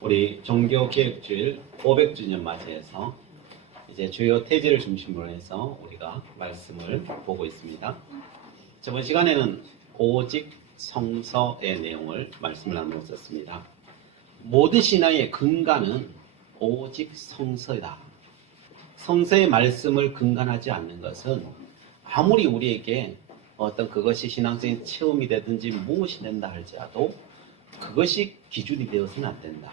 우리 종교개혁주일 500주년 맞이해서 이제 주요 태제를 중심으로 해서 우리가 말씀을 보고 있습니다. 저번 시간에는 오직 성서의 내용을 말씀을 나누었습니다. 모든 신앙의 근간은 오직 성서다. 성서의 말씀을 근간하지 않는 것은 아무리 우리에게 어떤 그것이 신앙적인 체험이 되든지 무엇이 된다 할지라도 그것이 기준이 되어서는 안 된다.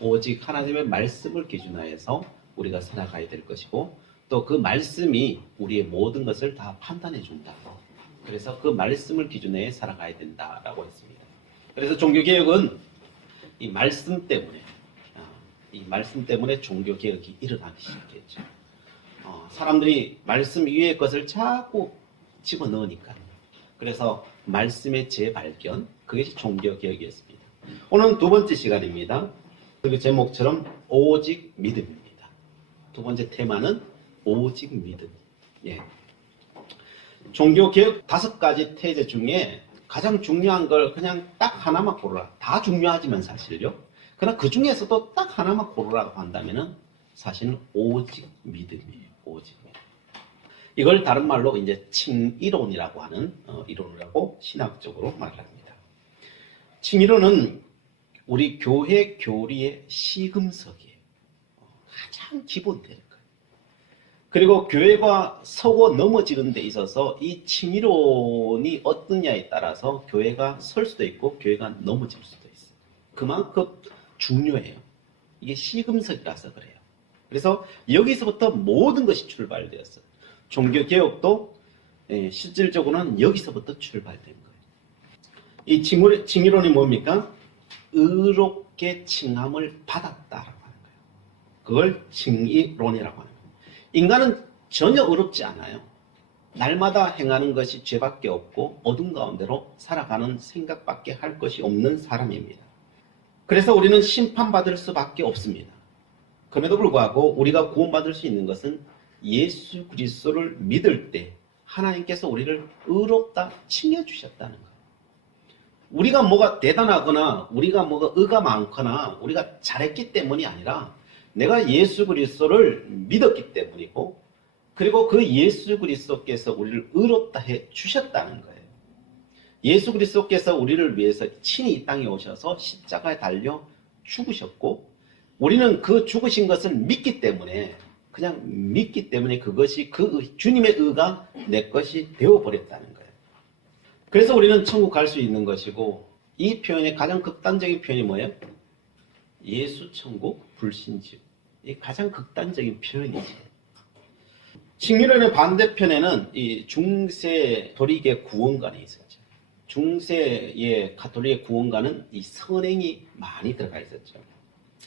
오직 하나님의 말씀을 기준하여서 우리가 살아가야 될 것이고 또 그 말씀이 우리의 모든 것을 다 판단해 준다. 그래서 그 말씀을 기준해 살아가야 된다라고 했습니다. 그래서 종교개혁은 이 말씀 때문에 종교개혁이 일어나기 시작했죠. 사람들이 말씀 위의 것을 자꾸 집어넣으니까. 그래서 말씀의 재발견, 그것이 종교개혁이었습니다. 오늘은 두 번째 시간입니다. 그 제목처럼 오직 믿음입니다. 두 번째 테마는 오직 믿음. 종교개혁 5가지 태제 중에 가장 중요한 걸 그냥 딱 하나만 고르라. 다 중요하지만 사실요. 그러나 그 중에서도 딱 하나만 고르라고 한다면은 사실은 오직 믿음이에요. 오직 믿음. 이걸 다른 말로 이제 칭이론이라고 하는 이론이라고 신학적으로 말을 합니다. 칭이론은 우리 교회 교리의 시금석이에요. 가장 기본되는 거예요. 그리고 교회가 서고 넘어지는 데 있어서 이 칭이론이 어떠냐에 따라서 교회가 설 수도 있고 교회가 넘어질 수도 있어요. 그만큼 중요해요. 이게 시금석이라서 그래요. 그래서 여기서부터 모든 것이 출발되었어요. 종교개혁도 실질적으로는 여기서부터 출발된 거예요. 이 칭의론이 뭡니까? 의롭게 칭함을 받았다라고 하는 거예요. 그걸 칭의론이라고 하는 거예요. 인간은 전혀 의롭지 않아요. 날마다 행하는 것이 죄밖에 없고 어둠 가운데로 살아가는 생각밖에 할 것이 없는 사람입니다. 그래서 우리는 심판받을 수밖에 없습니다. 그럼에도 불구하고 우리가 구원받을 수 있는 것은 예수 그리스도를 믿을 때 하나님께서 우리를 의롭다 칭해 주셨다는 거예요. 우리가 뭐가 대단하거나 우리가 뭐가 의가 많거나 우리가 잘했기 때문이 아니라 내가 예수 그리스도를 믿었기 때문이고 그리고 그 예수 그리스도께서 우리를 의롭다 해 주셨다는 거예요. 예수 그리스도께서 우리를 위해서 친히 이 땅에 오셔서 십자가에 달려 죽으셨고 우리는 그 죽으신 것을 믿기 때문에 그냥 믿기 때문에 그것이 그 주님의 의가 내 것이 되어버렸다는 거예요. 그래서 우리는 천국 갈 수 있는 것이고 이 표현의 가장 극단적인 표현이 뭐예요? 예수 천국 불신지옥. 이 가장 극단적인 표현이지. 칭의론의 반대편에는 이 중세 가톨릭의 구원관이 있었죠. 중세의 가톨릭의 구원관은 이 선행이 많이 들어가 있었죠.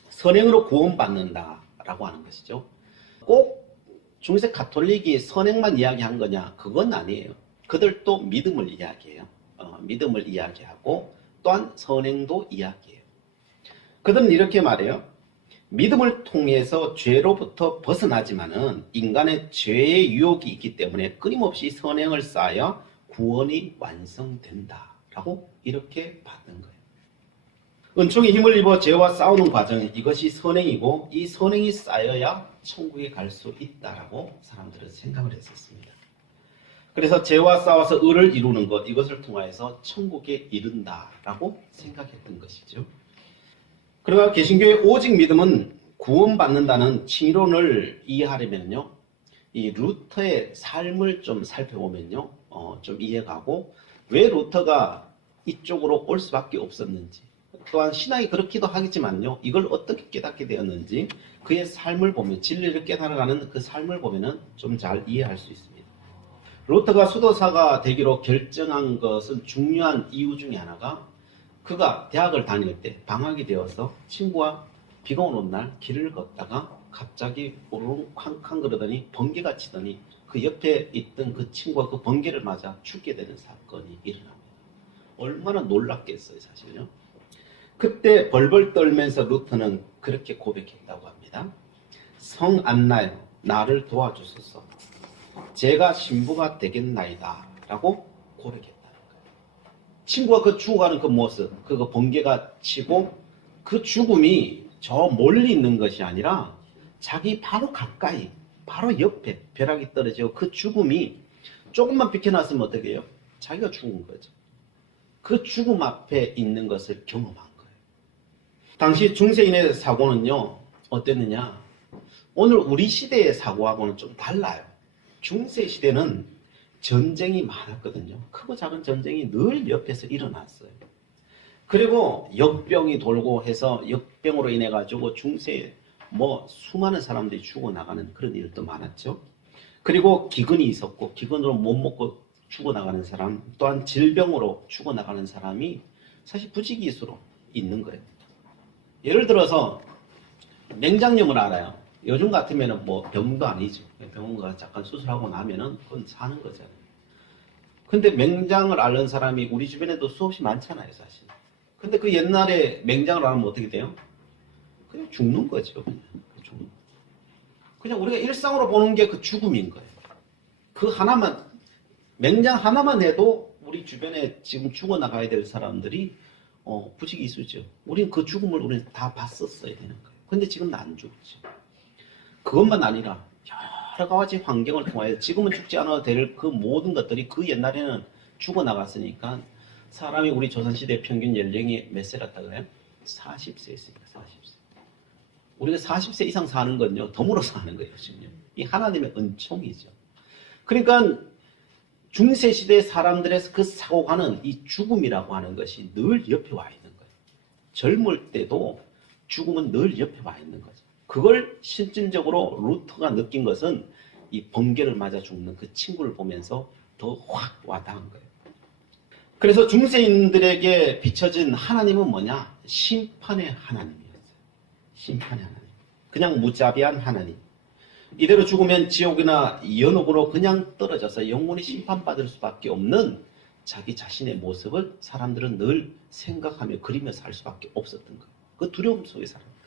선행으로 구원받는다라고 하는 것이죠. 꼭 중세 가톨릭이 선행만 이야기한 거냐? 그건 아니에요. 그들도 믿음을 이야기해요. 믿음을 이야기하고 또한 선행도 이야기해요. 그들은 이렇게 말해요. 믿음을 통해서 죄로부터 벗어나지만은 인간의 죄의 유혹이 있기 때문에 끊임없이 선행을 쌓아야 구원이 완성된다라고 이렇게 받는 거예요. 은총이 힘을 입어 죄와 싸우는 과정, 이것이 선행이고 이 선행이 쌓여야 천국에 갈 수 있다라고 사람들은 생각을 했었습니다. 그래서 죄와 싸워서 의를 이루는 것, 이것을 통하여서 천국에 이른다라고 생각했던 것이죠. 그러나 개신교의 오직 믿음은 구원받는다는 칭의론을 이해하려면요, 이 루터의 삶을 좀 살펴보면요, 좀 이해가고 왜 루터가 이쪽으로 올 수밖에 없었는지, 또한 신앙이 그렇기도 하겠지만요, 이걸 어떻게 깨닫게 되었는지 그의 삶을 보면 진리를 깨달아가는 그 삶을 보면은 좀 잘 이해할 수 있습니다. 루터가 수도사가 되기로 결정한 것은 중요한 이유 중에 하나가 그가 대학을 다닐 때 방학이 되어서 친구와 비가 오는 날 길을 걷다가 갑자기 오르릉 쾅쾅 그러더니 번개가 치더니 그 옆에 있던 그 친구가 그 번개를 맞아 죽게 되는 사건이 일어납니다. 얼마나 놀랍겠어요, 사실요. 그때 벌벌 떨면서 루터는 그렇게 고백했다고 합니다. 성 안나요, 나를 도와주소서. 제가 신부가 되겠나이다 라고 고백했다는 거예요. 친구가 그 죽어가는 그 모습, 그 번개가 치고 그 죽음이 저 멀리 있는 것이 아니라 자기 바로 가까이, 바로 옆에 벼락이 떨어지고 그 죽음이 조금만 비켜났으면 어떻게 해요? 자기가 죽은 거죠. 그 죽음 앞에 있는 것을 경험한 거예요. 당시 중세인의 사고는요, 어땠느냐? 오늘 우리 시대의 사고하고는 좀 달라요. 중세 시대는 전쟁이 많았거든요. 크고 작은 전쟁이 늘 옆에서 일어났어요. 그리고 역병이 돌고 해서 역병으로 인해 가지고 중세에 수많은 사람들이 죽어나가는 그런 일도 많았죠. 그리고 기근이 있었고 기근으로 못 먹고 죽어나가는 사람, 또한 질병으로 죽어나가는 사람이 사실 부지기수로 있는 거예요. 예를 들어서 맹장염을 알아요. 요즘 같으면 병도 아니죠. 병원 가서 잠깐 수술하고 나면은 그건 사는 거잖아요. 근데 맹장을 앓는 사람이 우리 주변에도 수없이 많잖아요, 사실. 근데 그 옛날에 맹장을 앓으면 어떻게 돼요? 그냥 죽는 거죠. 그냥 우리가 일상으로 보는 게 그 죽음인 거예요. 그 하나만, 맹장 하나만 해도 우리 주변에 지금 죽어나가야 될 사람들이 부지기수죠. 우리는 그 죽음을 우리는 다 봤었어야 되는 거예요. 근데 지금은 안 죽지. 그것만 아니라 여러 가지 환경을 통하여 지금은 죽지 않아도 될 그 모든 것들이 그 옛날에는 죽어나갔으니까 사람이 우리 조선시대 평균 연령이 몇 세였다 그래요? 40세였으니까 40세. 우리가 40세 이상 사는 건요, 덤으로 사는 거예요, 지금요. 이 하나님의 은총이죠. 그러니까 중세시대 사람들의 그 사고가는 이 죽음이라고 하는 것이 늘 옆에 와 있는 거예요. 젊을 때도 죽음은 늘 옆에 와 있는 거죠. 그걸 실질적으로 루터가 느낀 것은 이 번개를 맞아 죽는 그 친구를 보면서 더 확 와닿은 거예요. 그래서 중세인들에게 비춰진 하나님은 뭐냐? 심판의 하나님이었어요. 심판의 하나님. 그냥 무자비한 하나님. 이대로 죽으면 지옥이나 연옥으로 그냥 떨어져서 영원히 심판받을 수밖에 없는 자기 자신의 모습을 사람들은 늘 생각하며 그리며 살 수밖에 없었던 거예요. 그 두려움 속에 살았어요.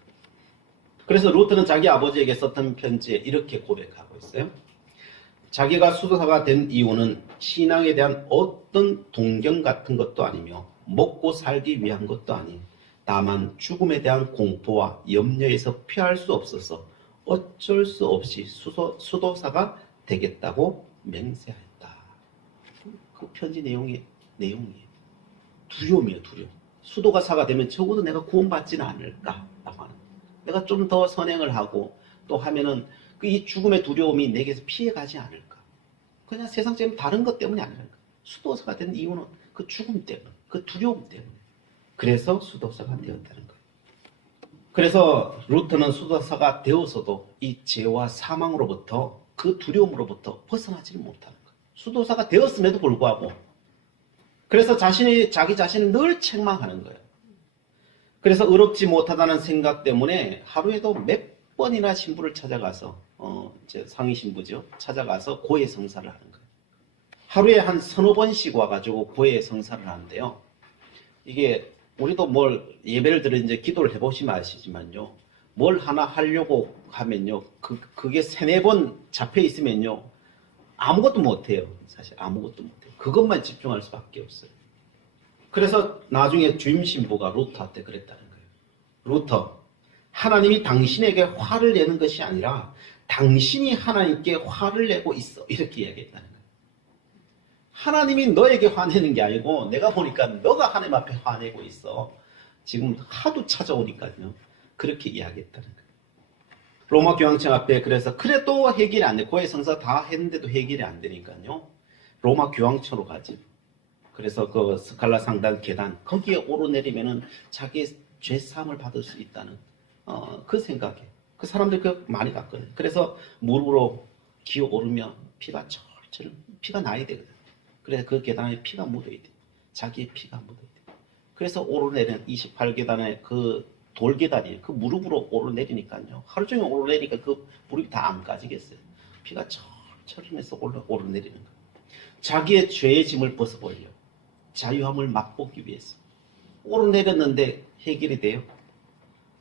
그래서 루터는 자기 아버지에게 썼던 편지에 이렇게 고백하고 있어요. 자기가 수도사가 된 이유는 신앙에 대한 어떤 동경 같은 것도 아니며 먹고 살기 위한 것도 아닌 다만 죽음에 대한 공포와 염려에서 피할 수 없어서 어쩔 수 없이 수도사가 되겠다고 맹세하였다. 그 편지 내용이에요. 두려움이에요, 두려움. 수도사가 되면 적어도 내가 구원받지는 않을까? 내가 좀 더 선행을 하고 또 하면은 이 죽음의 두려움이 내게서 피해가지 않을까? 그냥 세상적인 다른 것 때문이 아니랄까? 수도사가 된 이유는 그 죽음 때문에, 그 두려움 때문에. 그래서 수도사가 되었다는 거예요. 그래서 루터는 수도사가 되어서도 이 죄와 사망으로부터 그 두려움으로부터 벗어나지를 못하는 거예요. 수도사가 되었음에도 불구하고 그래서 자기 자신을 늘 책망하는 거예요. 그래서 의롭지 못하다는 생각 때문에 하루에도 몇 번이나 신부를 찾아가서 이제 상위 신부죠. 찾아가서 고해 성사를 하는 거예요. 하루에 한 서너 번씩 와가지고 고해 성사를 하는데요. 이게 우리도 예배를 드려 이제 기도를 해보시면 아시지만요. 뭘 하나 하려고 하면요. 그게 세네 번 잡혀 있으면요. 아무것도 못해요. 사실 아무것도 못해요. 그것만 집중할 수밖에 없어요. 그래서 나중에 주임 신부가 루터한테 그랬다는 거예요. 루터, 하나님이 당신에게 화를 내는 것이 아니라 당신이 하나님께 화를 내고 있어. 이렇게 이야기했다는 거예요. 하나님이 너에게 화내는 게 아니고 내가 보니까 너가 하나님 앞에 화내고 있어. 지금 하도 찾아오니까요. 그렇게 이야기했다는 거예요. 로마 교황청 앞에 그래서 그래도 해결이 안 돼. 고해 성사 다 했는데도 해결이 안 되니까요. 로마 교황청으로 가지. 그래서 그 스칼라 상단 계단 거기에 오르내리면은 자기의 죄 사함을 받을 수 있다는 그 생각에 그 사람들이 많이 갔거든요. 그래서 무릎으로 기어 오르면 피가 철철 피가 나야 되거든요. 그래서 그 계단에 피가 묻어야 돼. 자기의 피가 묻어야 돼. 그래서 오르내리는 28계단의 그 돌계단이에요. 그 무릎으로 오르내리니까요. 하루 종일 오르내리니까 그 무릎이 다 안 까지겠어요. 피가 철철하면서 오르내리는 거예요. 자기의 죄의 짐을 벗어버려. 자유함을 맛보기 위해서. 오르내렸는데 해결이 돼요?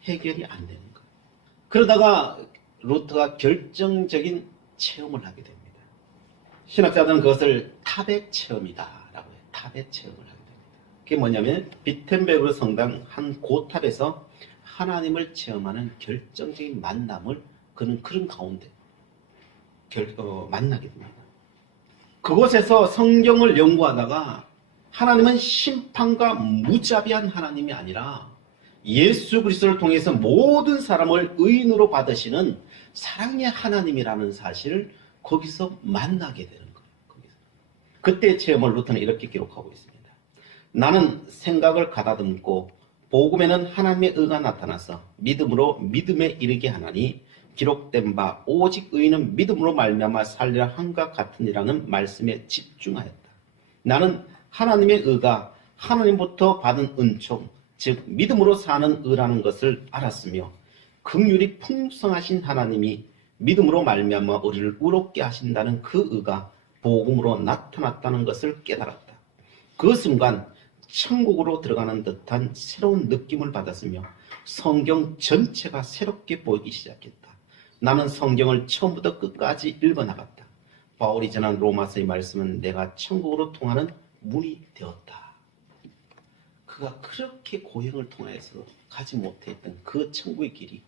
해결이 안 되는 거예요. 그러다가 루터가 결정적인 체험을 하게 됩니다. 신학자들은 그것을 탑의 체험이다라고 해요. 탑의 체험을 하게 됩니다. 그게 뭐냐면 비텐베르그 성당 한 고탑에서 하나님을 체험하는 결정적인 만남을 그는 그런 가운데 만나게 됩니다. 그곳에서 성경을 연구하다가 하나님은 심판과 무자비한 하나님이 아니라 예수 그리스도를 통해서 모든 사람을 의인으로 받으시는 사랑의 하나님이라는 사실을 거기서 만나게 되는 거예요. 그때 체험을 루터는 이렇게 기록하고 있습니다. 나는 생각을 가다듬고 복음에는 하나님의 의가 나타나서 믿음으로 믿음에 이르게 하나니 기록된 바 오직 의인은 믿음으로 말미암아 살리라 함과 같으니라는 말씀에 집중하였다. 나는 하나님의 의가 하나님부터 받은 은총, 즉 믿음으로 사는 의라는 것을 알았으며 긍휼이 풍성하신 하나님이 믿음으로 말미암아 우리를 의롭게 하신다는 그 의가 복음으로 나타났다는 것을 깨달았다. 그 순간 천국으로 들어가는 듯한 새로운 느낌을 받았으며 성경 전체가 새롭게 보이기 시작했다. 나는 성경을 처음부터 끝까지 읽어나갔다. 바울이 전한 로마서의 말씀은 내가 천국으로 통하는 문이 되었다. 그가 그렇게 고행을 통해서 가지 못했던 그 천국의 길이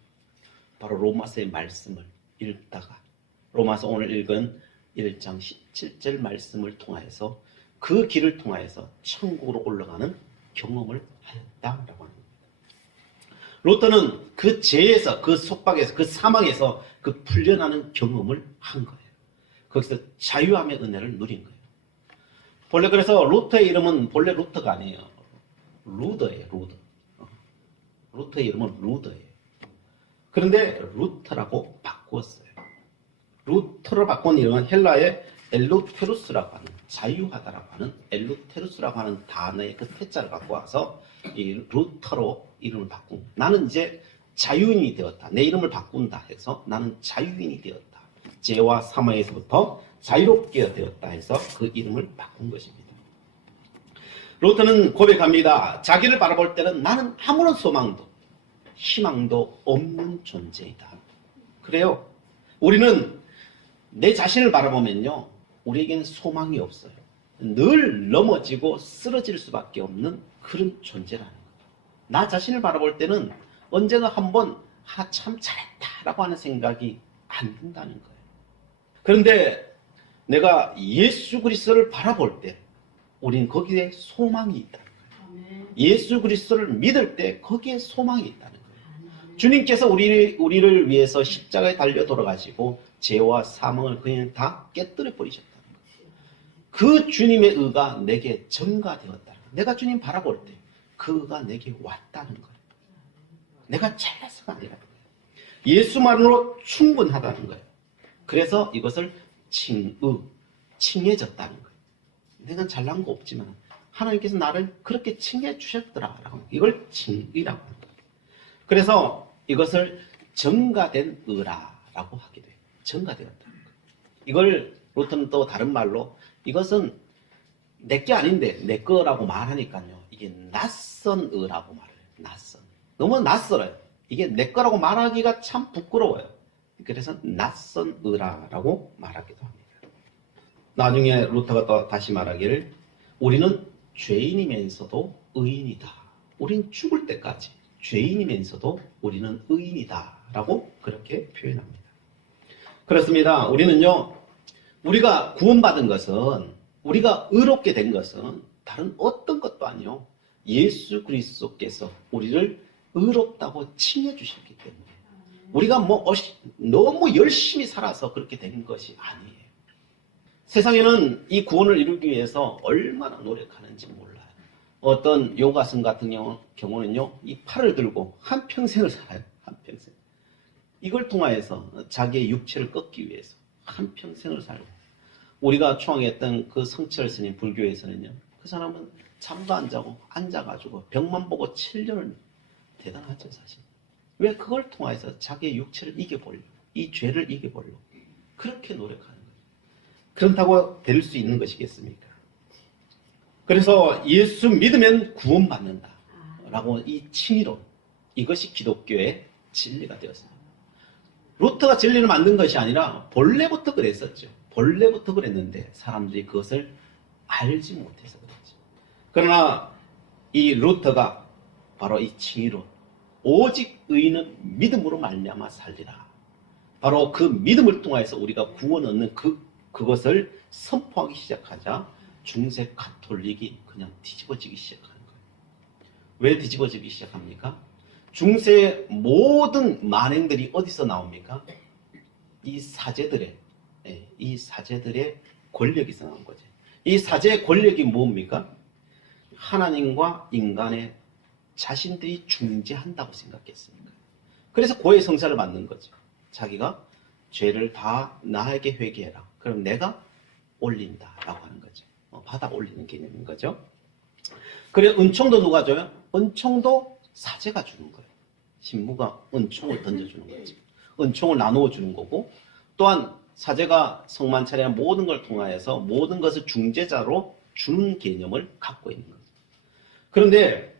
바로 로마서의 말씀을 읽다가 로마서 오늘 읽은 1장 17절 말씀을 통하여서 그 길을 통하여서 천국으로 올라가는 경험을 하였다라고 합니다. 루터는 그 죄에서, 그 속박에서, 그 사망에서 그 풀려나는 경험을 한 거예요. 거기서 자유함의 은혜를 누린 거예요. 본래 그래서 루터의 이름은 본래 루터가 아니에요. 루더예요, 루더. 루터의 이름은 루더예요. 그런데 루터라고 바꾸었어요. 루터로 바꾼 이름은 헬라의 엘루테루스라고 하는, 자유하다라고 하는 엘루테루스라고 하는 단어의 그 태자를 갖고 와서 이 루터로 이름을 바꾼. 나는 이제 자유인이 되었다. 내 이름을 바꾼다 해서 나는 자유인이 되었다. 죄와 사망에서부터 자유롭게 되었다 해서 그 이름을 바꾼 것입니다. 루터는 고백합니다. 자기를 바라볼 때는 나는 아무런 소망도 희망도 없는 존재이다. 그래요. 우리는 내 자신을 바라보면요, 우리에게는 소망이 없어요. 늘 넘어지고 쓰러질 수밖에 없는 그런 존재라는 거예요. 나 자신을 바라볼 때는 언제나 한번 참 잘했다라고 하는 생각이 안 든다는 거예요. 그런데 내가 예수 그리스도를 바라볼 때 우린 거기에 소망이 있다는 거예요. 예수 그리스도를 믿을 때 거기에 소망이 있다는 거예요. 주님께서 우리를 위해서 십자가에 달려 돌아가시고 죄와 사망을 그냥 다 깨뜨려 버리셨다는 거예요. 그 주님의 의가 내게 전가되었다는 거예요. 내가 주님 바라볼 때 그 의가 내게 왔다는 거예요. 내가 잘나서가 아니라는 거예요. 예수만으로 충분하다는 거예요. 그래서 이것을 칭의, 칭해졌다는 거예요. 내가 잘난 거 없지만 하나님께서 나를 그렇게 칭해 주셨더라라고, 이걸 칭의라고 합니다. 그래서 이것을 전가된 의라라고 하게 돼요. 전가되었다는 거예요. 이걸 루터는 또 다른 말로 이것은 내게 아닌데 내 거라고 말하니까요, 이게 낯선 의라고 말해요. 낯선. 너무 낯설어요. 이게 내 거라고 말하기가 참 부끄러워요. 그래서 낯선 의라라고 말하기도 합니다. 나중에 루터가 또 다시 말하기를 우리는 죄인이면서도 의인이다. 우린 죽을 때까지 죄인이면서도 우리는 의인이다 라고 그렇게 표현합니다. 그렇습니다. 우리는요, 우리가 구원받은 것은, 우리가 의롭게 된 것은 다른 어떤 것도 아니요, 예수 그리스도께서 우리를 의롭다고 칭해 주셨기 때문에 우리가 너무 열심히 살아서 그렇게 된 것이 아니에요. 세상에는 이 구원을 이루기 위해서 얼마나 노력하는지 몰라요. 어떤 요가선 같은 경우는요, 이 팔을 들고 한평생을 살아요. 한평생. 이걸 통하여서 자기의 육체를 꺾기 위해서 한평생을 살고, 우리가 추앙했던 그 성철 스님 불교에서는요, 그 사람은 잠도 안 자고 앉아가지고 벽만 보고 7년을, 대단하죠 사실. 왜? 그걸 통해서 자기의 육체를 이겨보려고, 이 죄를 이겨보려고 그렇게 노력하는 거예요. 그렇다고 될 수 있는 것이겠습니까? 그래서 예수 믿으면 구원받는다 라고 이 칭의론, 이것이 기독교의 진리가 되었습니다. 루터가 진리를 만든 것이 아니라 본래부터 그랬었죠. 본래부터 그랬는데 사람들이 그것을 알지 못해서 그랬죠. 그러나 이 루터가 바로 이 칭의론, 오직 의인은 믿음으로 말미암아 살리라. 바로 그 믿음을 통해서 우리가 구원 얻는 그것을 선포하기 시작하자 중세 가톨릭이 그냥 뒤집어지기 시작하는 거예요. 왜 뒤집어지기 시작합니까? 중세의 모든 만행들이 어디서 나옵니까? 이 사제들의 권력에서 나온 거죠. 이 사제의 권력이 뭡니까? 하나님과 인간의 자신들이 중재한다고 생각했으니까. 그래서 고해 성사를 받는 거죠. 자기가 죄를 다 나에게 회개해라. 그럼 내가 올린다라고 하는 거죠. 받아 올리는 개념인 거죠. 그래 은총도 누가 줘요? 은총도 사제가 주는 거예요. 신부가 은총을 던져주는 거죠. 은총을 나누어 주는 거고, 또한 사제가 성만 차례한 모든 걸 통하여서 모든 것을 중재자로 주는 개념을 갖고 있는 거죠. 그런데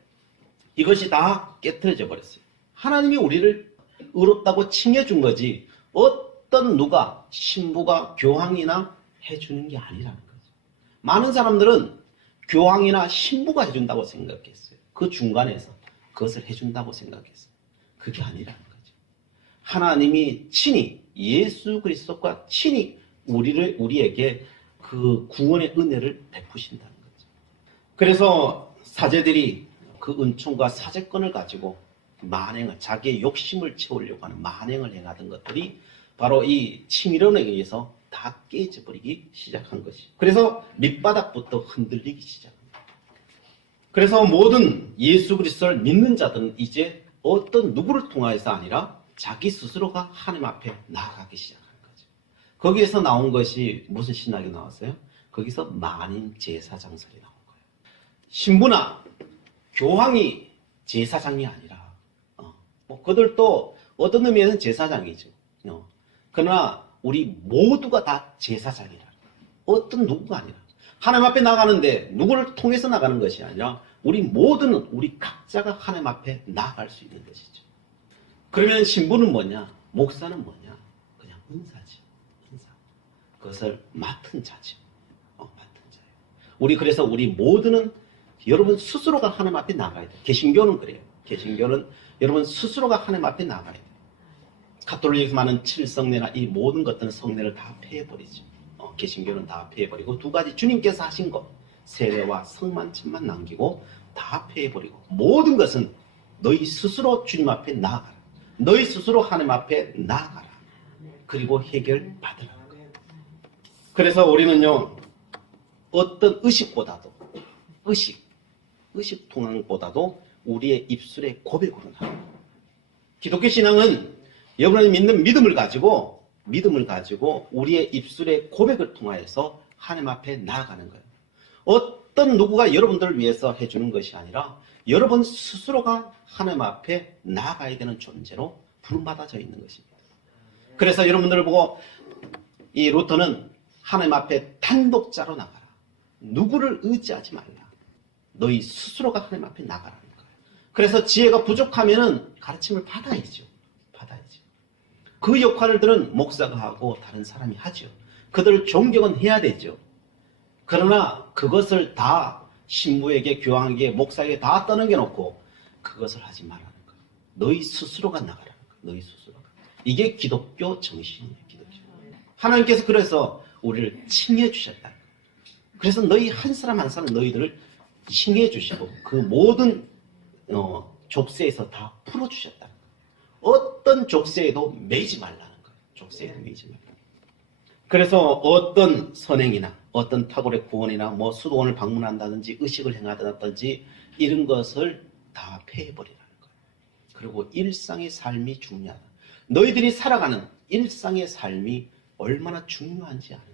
이것이 다 깨트려져 버렸어요. 하나님이 우리를 의롭다고 칭해준 거지 어떤 누가 신부가 교황이나 해주는 게 아니라는 거죠. 많은 사람들은 교황이나 신부가 해준다고 생각했어요. 그 중간에서 그것을 해준다고 생각했어요. 그게 아니라는 거죠. 하나님이 친히 예수 그리스도가 친히 우리에게 그 구원의 은혜를 베푸신다는 거죠. 그래서 사제들이 그 은총과 사제권을 가지고 만행을, 자기의 욕심을 채우려고 하는 만행을 행하던 것들이 바로 이 치밀론에 의해서 다 깨져버리기 시작한 것이. 그래서 밑바닥부터 흔들리기 시작합니다. 그래서 모든 예수 그리스도를 믿는 자들은 이제 어떤 누구를 통하여서 아니라 자기 스스로가 하나님 앞에 나아가기 시작한 거죠. 거기에서 나온 것이 무슨 신학이 나왔어요? 거기서 만인 제사장설이 나온 거예요. 신부나 교황이 제사장이 아니라 그들도 어떤 의미에서는 제사장이죠. 그러나 우리 모두가 다 제사장이라. 어떤 누구가 아니라. 하나님 앞에 나가는데 누구를 통해서 나가는 것이 아니라 우리 모두는 우리 각자가 하나님 앞에 나아갈 수 있는 것이죠. 그러면 신부는 뭐냐? 목사는 뭐냐? 그냥 은사지. 은사. 그것을 맡은 자죠. 맡은 자예요. 그래서 우리 모두는 여러분 스스로가 하나님 앞에 나가야 돼요. 개신교는 그래요. 개신교는 여러분 스스로가 하나님 앞에 나가야 돼요. 가톨릭에서 많은 7성례나 이 모든 것들은 성례를 다 폐해버리죠. 개신교는 다 폐해버리고 두 가지 주님께서 하신 것, 세례와 성만찬만 남기고 다 폐해버리고 모든 것은 너희 스스로 주님 앞에 나아가라. 너희 스스로 하나님 앞에 나아가라. 그리고 해결받으라. 그래서 우리는요, 어떤 의식 통항보다도 우리의 입술의 고백으로 나아가요. 기독교 신앙은 여러분이 믿는 믿음을 가지고 우리의 입술의 고백을 통하여서 하나님 앞에 나아가는 거예요. 어떤 누구가 여러분들을 위해서 해주는 것이 아니라 여러분 스스로가 하나님 앞에 나아가야 되는 존재로 부름받아져 있는 것입니다. 그래서 여러분들을 보고 이 루터는 하나님 앞에 단독자로 나가라. 누구를 의지하지 말라. 너희 스스로가 하나님 앞에 나가라는 거예요. 그래서 지혜가 부족하면은 가르침을 받아야죠. 그 역할들은 목사가 하고 다른 사람이 하죠. 그들을 존경은 해야 되죠. 그러나 그것을 다 신부에게, 교황에게, 목사에게 다 떠넘겨놓고 그것을 하지 말라는 거예요. 너희 스스로가 나가라는 거예요. 너희 스스로가. 이게 기독교 정신이에요. 기독교. 하나님께서 그래서 우리를 칭해 주셨다. 그래서 너희 한 사람 한 사람 너희들을 칭해 주시고 그 모든 족쇄에서 다 풀어주셨다. 어떤 족쇄에도 매이지 말라는 거예요. 족쇄에도 매이지 말라. 그래서 어떤 선행이나 어떤 탁월의 구원이나 수도원을 방문한다든지 의식을 행하다든지 이런 것을 다 폐해버리라는 거예요. 그리고 일상의 삶이 중요하다. 너희들이 살아가는 일상의 삶이 얼마나 중요한지 아느냐.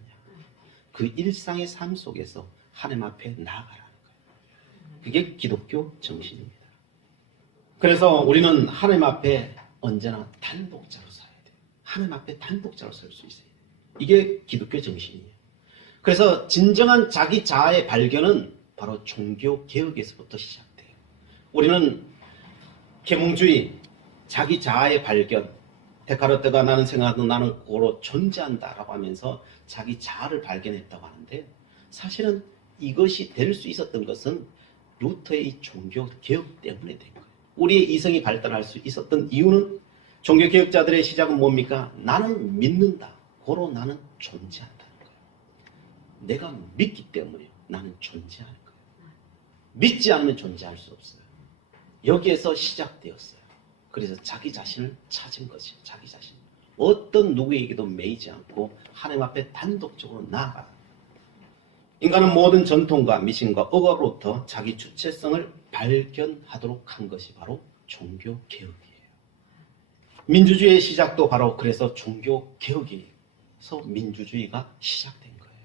그 일상의 삶 속에서 하나님 앞에 나아가라는 거예요. 그게 기독교 정신입니다. 그래서 우리는 하나님 앞에 언제나 단독자로 살아야 돼요. 하나님 앞에 단독자로 설 수 있어요. 이게 기독교 정신이에요. 그래서 진정한 자기 자아의 발견은 바로 종교 개혁에서부터 시작돼요. 우리는 계몽주의, 자기 자아의 발견, 데카르트가 나는 생각하고 나는 고로 존재한다라고 하면서 자기 자아를 발견했다고 하는데 사실은 이것이 될 수 있었던 것은 루터의 이 종교 개혁 때문에 된 거예요. 우리의 이성이 발달할 수 있었던 이유는 종교개혁자들의 시작은 뭡니까? 나는 믿는다. 고로 나는 존재한다는 거예요. 내가 믿기 때문에 나는 존재하는 거예요. 믿지 않으면 존재할 수 없어요. 여기에서 시작되었어요. 그래서 자기 자신을 찾은 것이에요. 자기 자신. 어떤 누구에게도 매이지 않고 하나님 앞에 단독적으로 나아가요. 인간은 모든 전통과 미신과 억압으로부터 자기 주체성을 발견하도록 한 것이 바로 종교개혁이에요. 민주주의의 시작도 바로 그래서 종교개혁에서 민주주의가 시작된 거예요.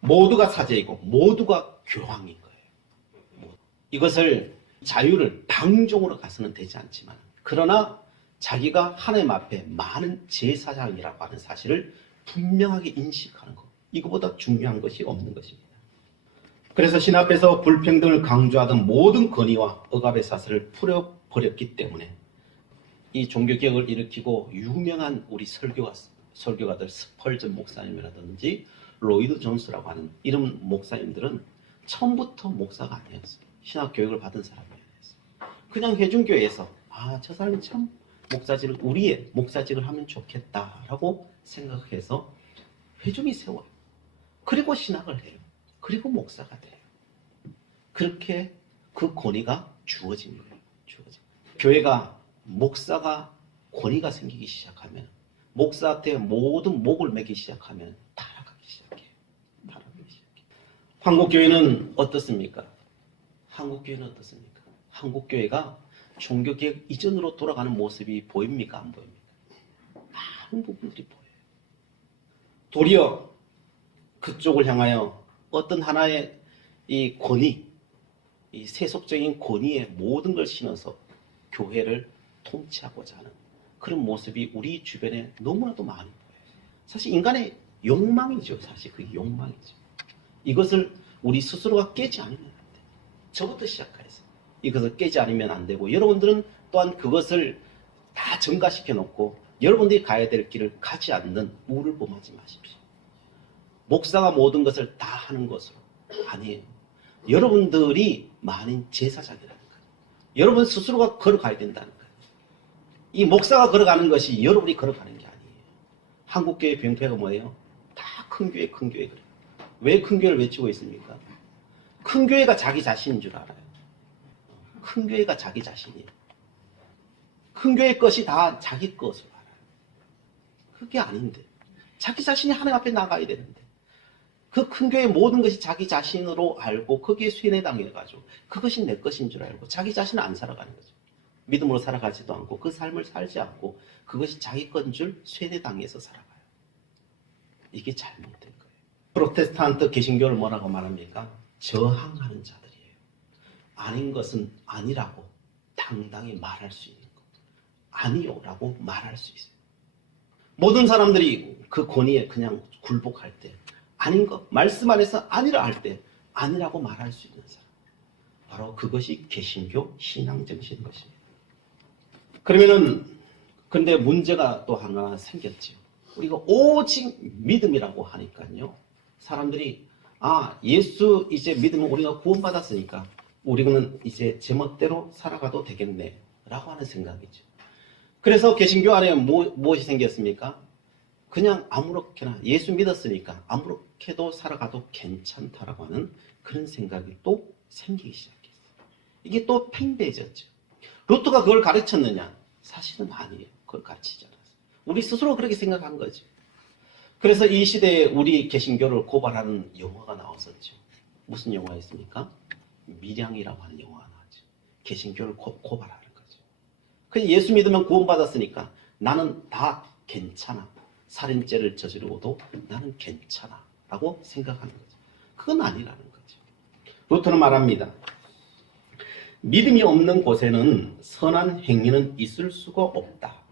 모두가 사제이고 모두가 교황인 거예요. 이것을 자유를 방종으로 가서는 되지 않지만 그러나 자기가 하나님 앞에 많은 제사장이라고 하는 사실을 분명하게 인식하는 것. 이거보다 중요한 것이 없는 것입니다. 그래서 신 앞에서 불평등을 강조하던 모든 권위와 억압의 사슬을 풀어버렸기 때문에 이 종교개혁을 일으키고 유명한 우리 설교가들 스펄전 목사님이라든지 로이드 존스라고 하는 이런 목사님들은 처음부터 목사가 아니었어요. 신학교육을 받은 사람이 아니었어요. 그냥 회중교회에서 저 사람이 참 우리의 목사직을 하면 좋겠다라고 생각해서 회중이 세워요. 그리고 신학을 해요. 그리고 목사가 돼요. 그렇게 그 권위가 주어진 거예요. 교회가 목사가 권위가 생기기 시작하면 목사한테 모든 목을 매기 시작하면 타락하기 시작해요. 한국교회는 어떻습니까? 한국교회가 종교개혁 이전으로 돌아가는 모습이 보입니까? 안 보입니까? 많은 부분들이 보여요. 도리어 그쪽을 향하여 어떤 하나의 이 권위, 이 세속적인 권위에 모든 걸 신어서 교회를 통치하고자 하는 그런 모습이 우리 주변에 너무나도 많이 보여요. 사실 인간의 욕망이죠. 사실 그게 욕망이죠. 이것을 우리 스스로가 깨지 않으면 안 돼요. 저부터 시작해서 이것을 깨지 않으면 안 되고 여러분들은 또한 그것을 다 증가시켜 놓고 여러분들이 가야 될 길을 가지 않는 우를 범하지 마십시오. 목사가 모든 것을 다 하는 것으로 아니에요. 여러분들이 만인 제사장이라는 거예요. 여러분 스스로가 걸어가야 된다는 거예요. 이 목사가 걸어가는 것이 여러분이 걸어가는 게 아니에요. 한국교회 병폐가 뭐예요? 다 큰 교회 그래요. 왜 큰 교회를 외치고 있습니까? 큰 교회가 자기 자신인 줄 알아요. 큰 교회가 자기 자신이에요. 큰 교회 것이 다 자기 것으로 알아요. 그게 아닌데. 자기 자신이 하나님 앞에 나가야 되는데. 그 큰 교회의 모든 것이 자기 자신으로 알고 거기에 쇠뇌당해가지고 그것이 내 것인 줄 알고 자기 자신을 안 살아가는 거죠. 믿음으로 살아가지도 않고 그 삶을 살지 않고 그것이 자기 건 줄 쇠뇌당해서 살아가요. 이게 잘못된 거예요. 프로테스탄트 개신교를 뭐라고 말합니까? 저항하는 자들이에요. 아닌 것은 아니라고 당당히 말할 수 있는 것. 아니요라고 말할 수 있어요. 모든 사람들이 그 권위에 그냥 굴복할 때 아닌 것, 말씀 안에서 아니라 할 때 아니라고 말할 수 있는 사람. 바로 그것이 개신교 신앙 정신인 것입니다. 그러면은 근데 문제가 또 하나 생겼죠. 우리가 오직 믿음이라고 하니까요. 사람들이 예수 이제 믿으면 우리가 구원받았으니까 우리는 이제 제멋대로 살아가도 되겠네 라고 하는 생각이죠. 그래서 개신교 안에 무엇이 생겼습니까? 그냥 아무렇게나 예수 믿었으니까 아무렇게도 살아가도 괜찮다라고 하는 그런 생각이 또 생기기 시작했어요. 이게 또 팽배해졌죠. 루터가 그걸 가르쳤느냐? 사실은 아니에요. 그걸 가르치지 않았어요. 우리 스스로 그렇게 생각한 거죠. 그래서 이 시대에 우리 개신교를 고발하는 영화가 나왔었죠. 무슨 영화였습니까? 밀양이라고 하는 영화가 나왔죠. 개신교를 고발하는 거죠. 그래서 예수 믿으면 구원받았으니까 나는 다 괜찮아. 살인죄를 저지르고도 나는 괜찮아 라고 생각하는 거죠. 그건 아니라는 거죠. 루터는 말합니다. 믿음이 없는 곳에는 선한 행위는 있을 수가 없다.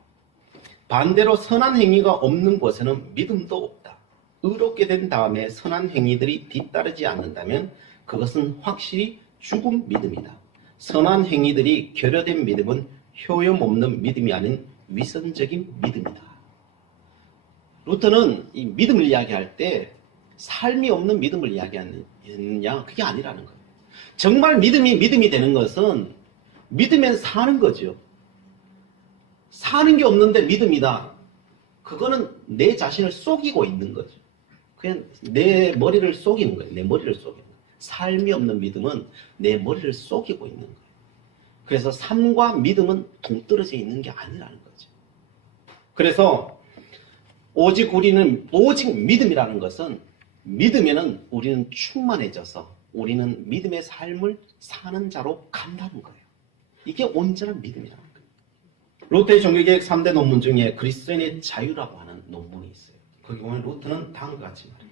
반대로 선한 행위가 없는 곳에는 믿음도 없다. 의롭게 된 다음에 선한 행위들이 뒤따르지 않는다면 그것은 확실히 죽은 믿음이다. 선한 행위들이 결여된 믿음은 효용없는 믿음이 아닌 위선적인 믿음이다. 루터는 이 믿음을 이야기할 때 삶이 없는 믿음을 이야기하느냐 그게 아니라는 거예요. 정말 믿음이 되는 것은 믿으면 사는 거죠. 사는 게 없는데 믿음이다. 그거는 내 자신을 속이고 있는 거죠. 그냥 내 머리를 속이는 거예요. 내 머리를 속이는 거예요. 삶이 없는 믿음은 내 머리를 속이고 있는 거예요. 그래서 삶과 믿음은 동떨어져 있는 게 아니라는 거죠. 그래서 오직 믿음이라는 것은 믿으면은 우리는 충만해져서 우리는 믿음의 삶을 사는 자로 간다는 거예요. 이게 온전한 믿음이라는 거예요. 루터의 종교개혁 3대 논문 중에 그리스도인의 자유라고 하는 논문이 있어요. 거기 보면 루터는 다음과 같이 말해요.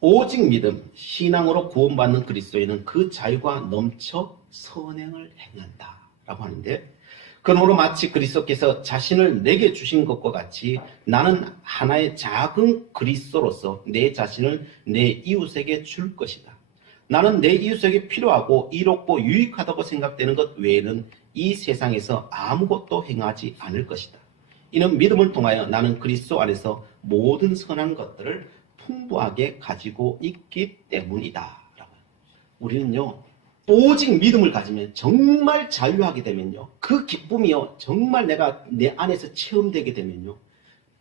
오직 믿음, 신앙으로 구원받는 그리스도인은 그 자유가 넘쳐 선행을 행한다 라고 하는데, 그러므로 마치 그리스도께서 자신을 내게 주신 것과 같이 나는 하나의 작은 그리스도로서 내 자신을 내 이웃에게 줄 것이다. 나는 내 이웃에게 필요하고 이롭고 유익하다고 생각되는 것 외에는 이 세상에서 아무것도 행하지 않을 것이다. 이는 믿음을 통하여 나는 그리스도 안에서 모든 선한 것들을 풍부하게 가지고 있기 때문이다. 우리는요, 오직 믿음을 가지면, 정말 자유하게 되면요, 그 기쁨이요, 정말 내가 내 안에서 체험되게 되면요,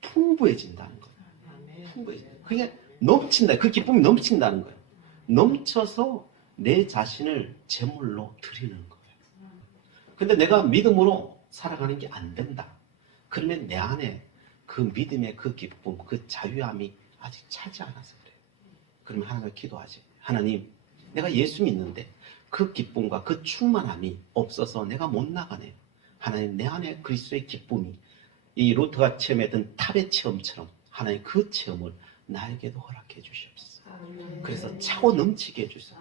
풍부해진다는 거예요. 풍부해진다. 그게 넘친다. 그 기쁨이 넘친다는 거예요. 넘쳐서 내 자신을 제물로 드리는 거예요. 근데 내가 믿음으로 살아가는 게 안 된다. 그러면 내 안에 그 믿음의 그 기쁨, 그 자유함이 아직 차지 않아서 그래요. 그러면 하나님께 기도하지. 하나님, 내가 예수 믿는데 그 기쁨과 그 충만함이 없어서 내가 못 나가네요. 하나님, 내 안에 그리스도의 기쁨이 이 루터가 체험했던 탑의 체험처럼 하나님 그 체험을 나에게도 허락해 주시옵소서. 그래서 차고 넘치게 해주소서.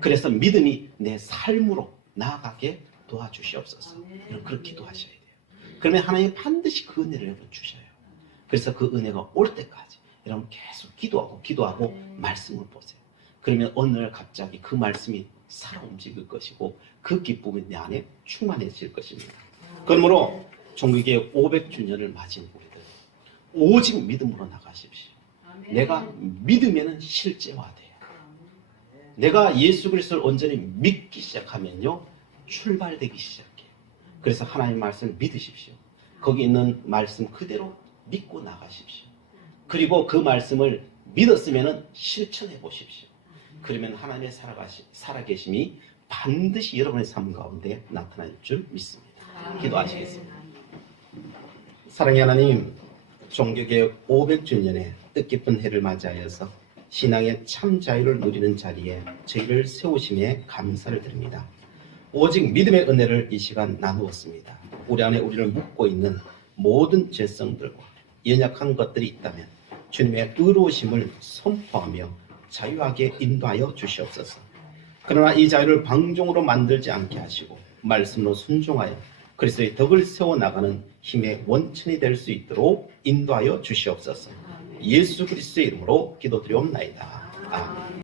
그래서 믿음이 내 삶으로 나아가게 도와주시옵소서. 여러분 그렇게 기도하셔야 돼요. 그러면 하나님 반드시 그 은혜를 여러분 주셔요. 그래서 그 은혜가 올 때까지 여러분 계속 기도하고 말씀을 보세요. 그러면 어느 날 갑자기 그 말씀이 살아 움직일 것이고 그 기쁨이 내 안에 충만해질 것입니다. 그러므로 종교개혁 500주년을 맞은 우리들, 오직 믿음으로 나가십시오. 내가 믿으면 실제화돼요. 내가 예수 그리스도를 온전히 믿기 시작하면요, 출발되기 시작해요. 그래서 하나님의 말씀을 믿으십시오. 거기 있는 말씀 그대로 믿고 나가십시오. 그리고 그 말씀을 믿었으면 실천해 보십시오. 그러면 하나님의 살아계심이 반드시 여러분의 삶 가운데 나타날 줄 믿습니다. 기도하시겠습니다. 사랑의 하나님, 종교개혁 500주년에 뜻깊은 해를 맞이하여서 신앙의 참 자유를 누리는 자리에 저희를 세우심에 감사를 드립니다. 오직 믿음의 은혜를 이 시간 나누었습니다. 우리 안에 우리를 묶고 있는 모든 죄성들과 연약한 것들이 있다면 주님의 의로우심을 선포하며 자유하게 인도하여 주시옵소서. 그러나 이 자유를 방종으로 만들지 않게 하시고 말씀으로 순종하여 그리스도의 덕을 세워나가는 힘의 원천이 될 수 있도록 인도하여 주시옵소서. 예수 그리스도의 이름으로 기도드리옵나이다. 아멘.